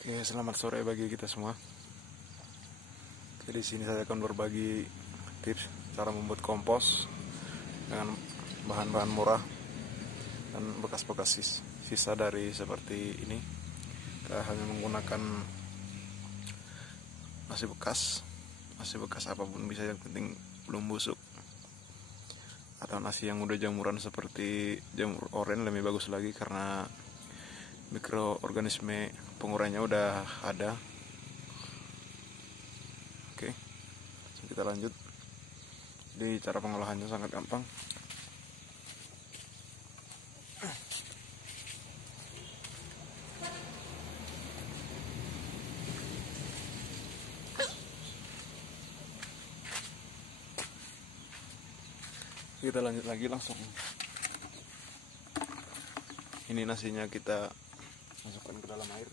Oke, selamat sore bagi kita semua. Oke, di sini saya akan berbagi tips cara membuat kompos dengan bahan-bahan murah dan bekas-bekas sisa dari seperti ini. Kita hanya menggunakan nasi bekas apapun bisa, yang penting belum busuk. Atau nasi yang udah jamuran seperti jamur oren lebih bagus lagi karena mikroorganisme pengurainya udah ada. Oke, kita lanjut. Jadi cara pengolahannya sangat gampang. Kita lanjut lagi langsung. Ini nasinya kita masukkan ke dalam air.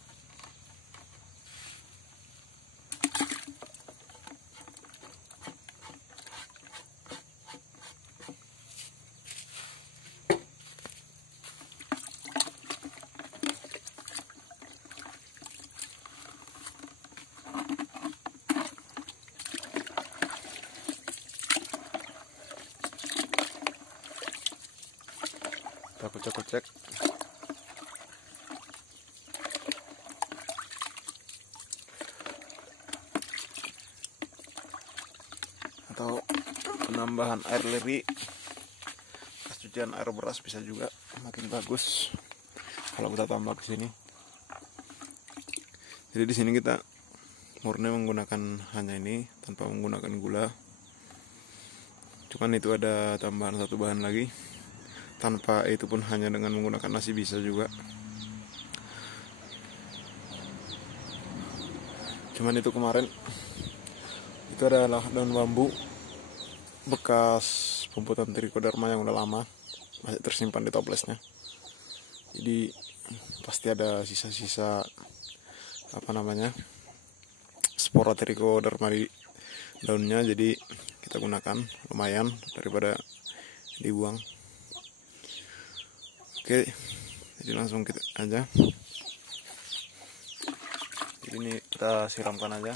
Kita kocek-kocek. Atau penambahan air leri, bekas cucian air beras bisa juga makin bagus kalau kita tambah ke sini. Jadi di sini kita murni menggunakan hanya ini tanpa menggunakan gula. Cuman itu ada tambahan satu bahan lagi. Tanpa itu pun hanya dengan menggunakan nasi bisa juga. Cuman itu kemarin itu adalah daun bambu bekas pembuatan trichoderma yang udah lama, masih tersimpan di toplesnya. Jadi pasti ada sisa-sisa spora trichoderma di daunnya, jadi kita gunakan, lumayan daripada dibuang. Oke, jadi langsung kita aja. Jadi ini kita siramkan aja.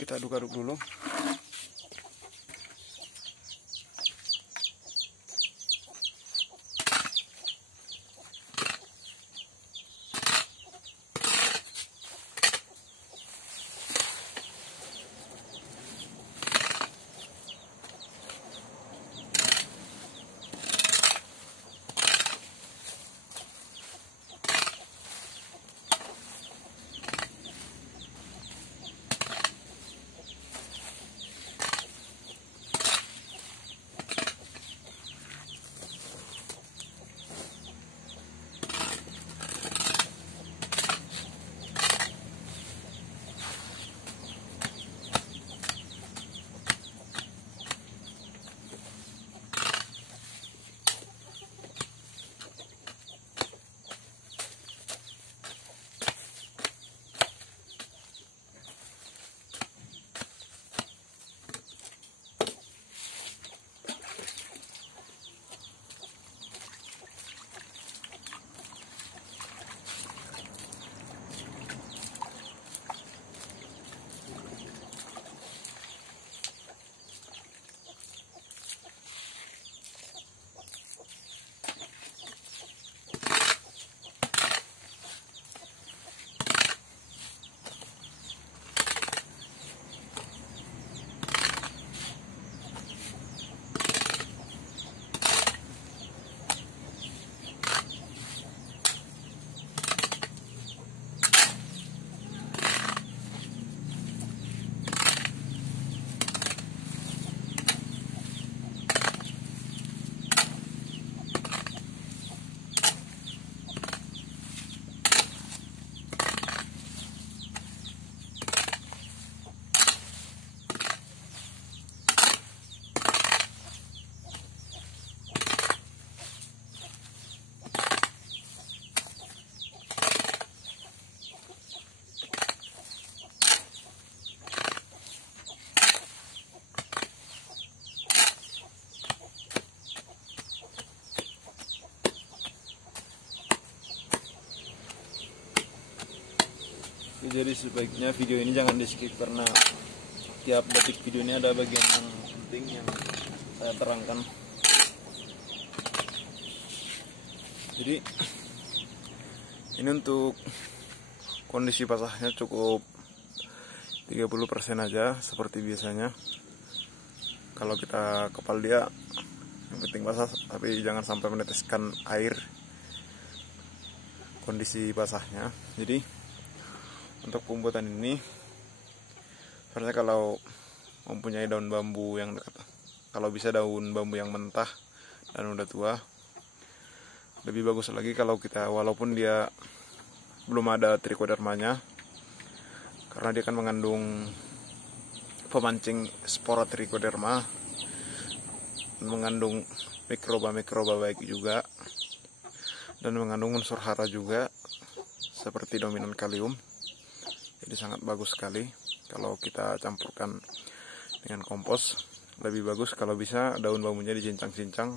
Kita aduk-aduk dulu. Jadi sebaiknya video ini jangan di skip karena tiap detik video ini ada bagian yang penting yang saya terangkan. Jadi ini untuk kondisi basahnya cukup 30% aja seperti biasanya. Kalau kita kepal dia yang penting basah, tapi jangan sampai meneteskan air kondisi basahnya. Jadi untuk pembuatan ini sebenarnya kalau mempunyai daun bambu yang dekat, kalau bisa daun bambu yang mentah dan udah tua, lebih bagus lagi kalau kita, walaupun dia belum ada trichodermanya, karena dia kan mengandung pemancing spora trichoderma, mengandung mikroba baik juga, dan mengandung unsur hara juga seperti dominan kalium. Jadi sangat bagus sekali kalau kita campurkan dengan kompos. Lebih bagus kalau bisa daun bambunya dicincang-cincang.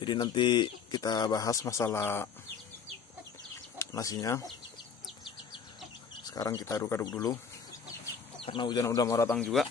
Jadi nanti kita bahas masalah nasinya. Sekarang kita aduk-aduk dulu karena hujan udah mau datang juga.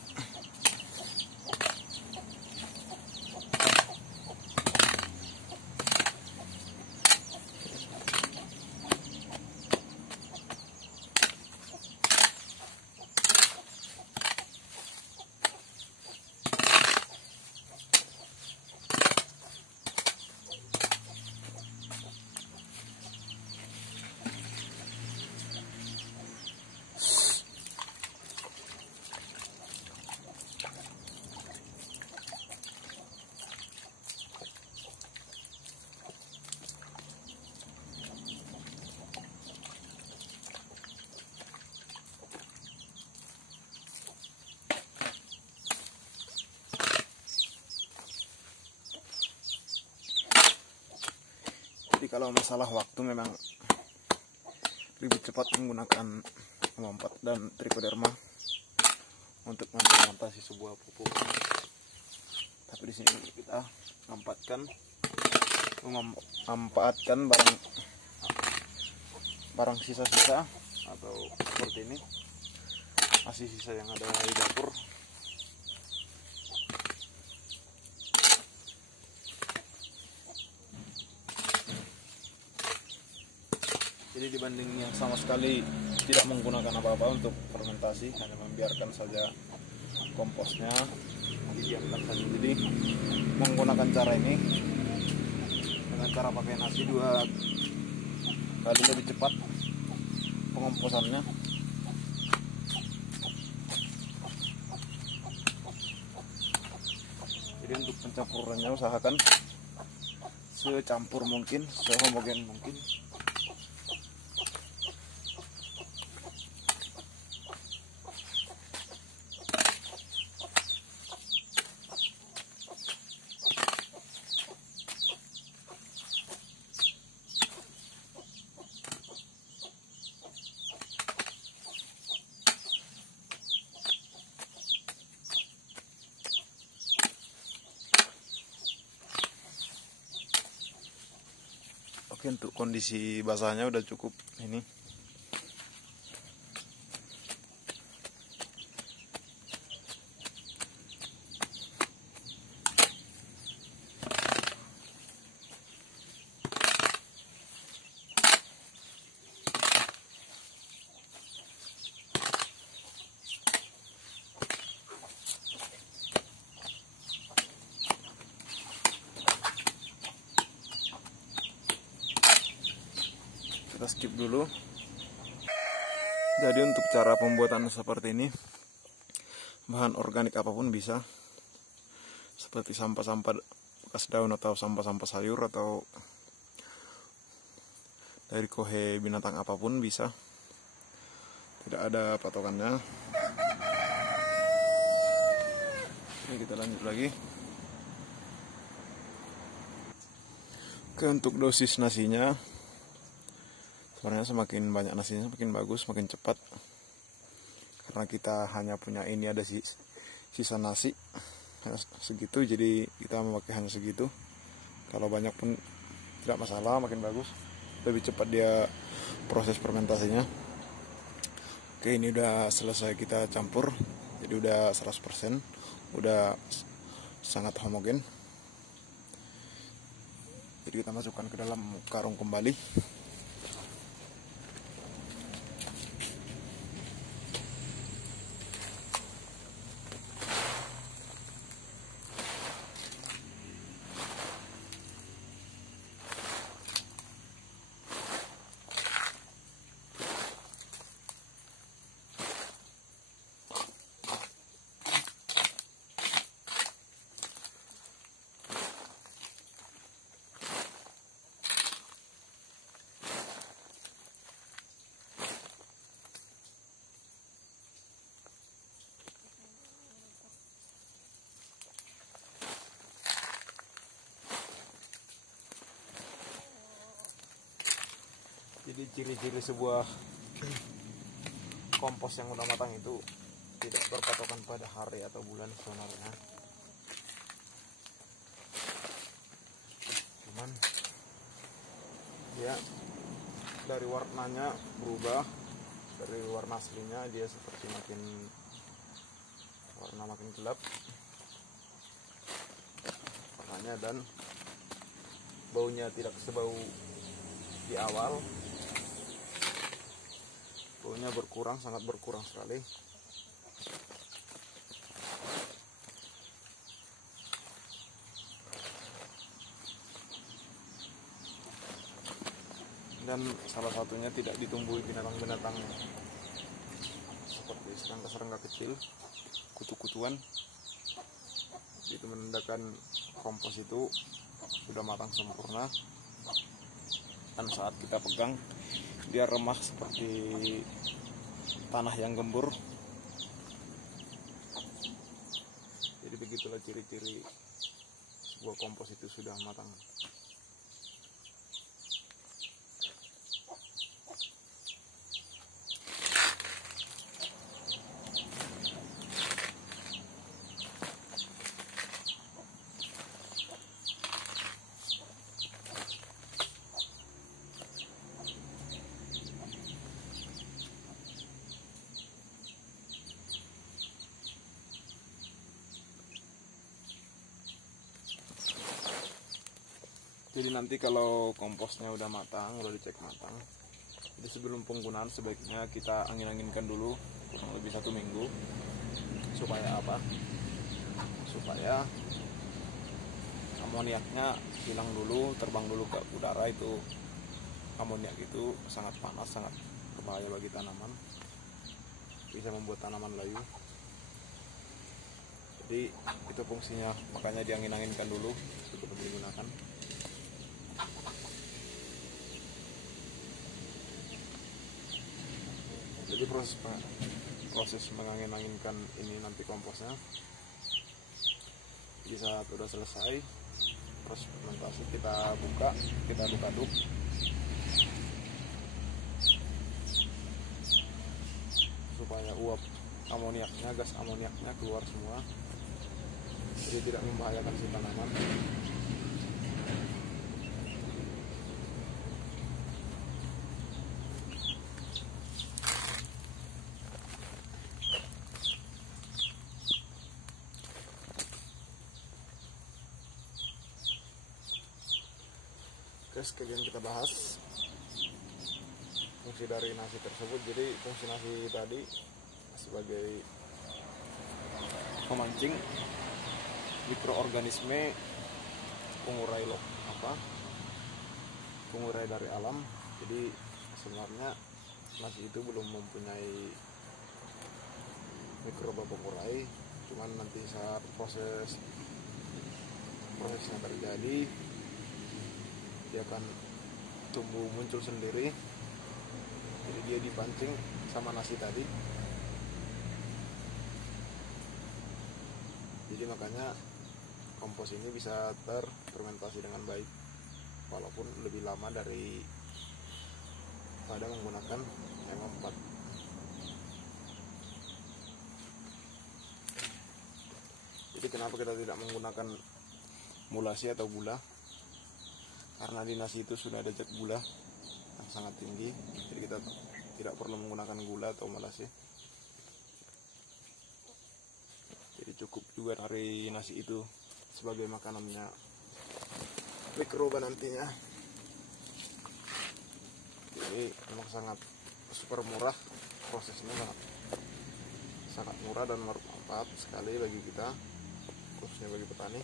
Jadi kalau masalah waktu memang lebih cepat menggunakan pemompat dan trichoderma untuk memfermentasi sebuah pupuk. Tapi di sini kita memanfaatkan barang sisa-sisa atau seperti ini, masih sisa yang ada di dapur. Jadi dibanding yang sama sekali tidak menggunakan apa-apa untuk fermentasi, hanya membiarkan saja komposnya didiamkan saja. Jadi menggunakan cara ini dengan cara pakai nasi 2 kali lebih cepat pengomposannya. Jadi untuk pencampurannya usahakan secampur mungkin, sehomogen mungkin. Oke, untuk kondisi basahnya udah cukup ini. Kita skip dulu. Jadi untuk cara pembuatan seperti ini, bahan organik apapun bisa, seperti sampah-sampah bekas daun atau sampah-sampah sayur atau dari kohe binatang apapun bisa, tidak ada patokannya. Oke, kita lanjut lagi. Oke, untuk dosis nasinya, sebenarnya semakin banyak nasinya semakin bagus, makin cepat. Karena kita hanya punya ini, ada sisa nasi segitu, jadi kita memakai hanya segitu. Kalau banyak pun tidak masalah, makin bagus. lebih cepat dia proses fermentasinya. Oke, ini udah selesai kita campur, jadi udah 100%, udah sangat homogen. Jadi kita masukkan ke dalam karung kembali. Jadi ciri-ciri sebuah kompos yang udah matang itu tidak berpatokan pada hari atau bulan sebenarnya. Cuman dia dari warnanya berubah, dari warna aslinya dia seperti warna makin gelap warnanya, dan baunya tidak sebau di awal. Baunya berkurang, sangat berkurang sekali. Dan salah satunya tidak ditumbuhi binatang-binatang seperti serangga-serangga kecil, kutu-kutuan. Itu menandakan kompos itu sudah matang sempurna. Dan saat kita pegang, dia remah seperti tanah yang gembur. Jadi begitulah ciri-ciri sebuah kompos itu sudah matang. Jadi nanti kalau komposnya udah matang, udah dicek matang, jadi sebelum penggunaan sebaiknya kita angin-anginkan dulu kurang lebih 1 minggu. Supaya apa? Supaya amoniaknya hilang dulu, terbang dulu ke udara. Itu amoniak itu sangat panas, sangat berbahaya bagi tanaman, bisa membuat tanaman layu. Jadi itu fungsinya, makanya diangin-anginkan dulu sebelum digunakan. Jadi proses mengangin-anginkan ini nanti komposnya, di saat udah selesai proses fermentasi, kita aduk-aduk supaya uap amoniaknya, gas amoniaknya keluar semua, jadi tidak membahayakan si tanaman. Oke, sekalian kita bahas fungsi dari nasi tersebut. Jadi fungsi nasi tadi sebagai pemancing mikroorganisme, pengurai dari alam. Jadi sebenarnya nasi itu belum mempunyai mikroba pengurai, cuman nanti saat prosesnya terjadi, dia akan tumbuh muncul sendiri. Jadi dia dipancing sama nasi tadi. Jadi makanya kompos ini bisa terfermentasi dengan baik, walaupun lebih lama daripada menggunakan M4. Jadi kenapa kita tidak menggunakan mulasi atau gula? Karena di nasi itu sudah ada zat gula sangat tinggi, jadi kita tidak perlu menggunakan gula atau malas ya. Jadi cukup juga dari nasi itu sebagai makanannya mikroba nantinya. Jadi memang sangat super murah, prosesnya sangat murah dan bermanfaat sekali bagi kita, khususnya bagi petani.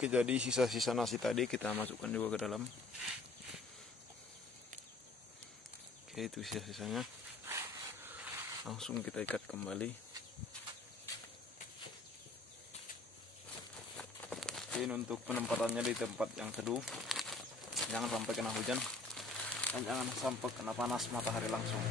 Oke, jadi sisa-sisa nasi tadi kita masukkan juga ke dalam. Oke, itu sisa-sisanya. Langsung kita ikat kembali. Oke, ini untuk penempatannya di tempat yang teduh. Jangan sampai kena hujan dan jangan sampai kena panas matahari langsung.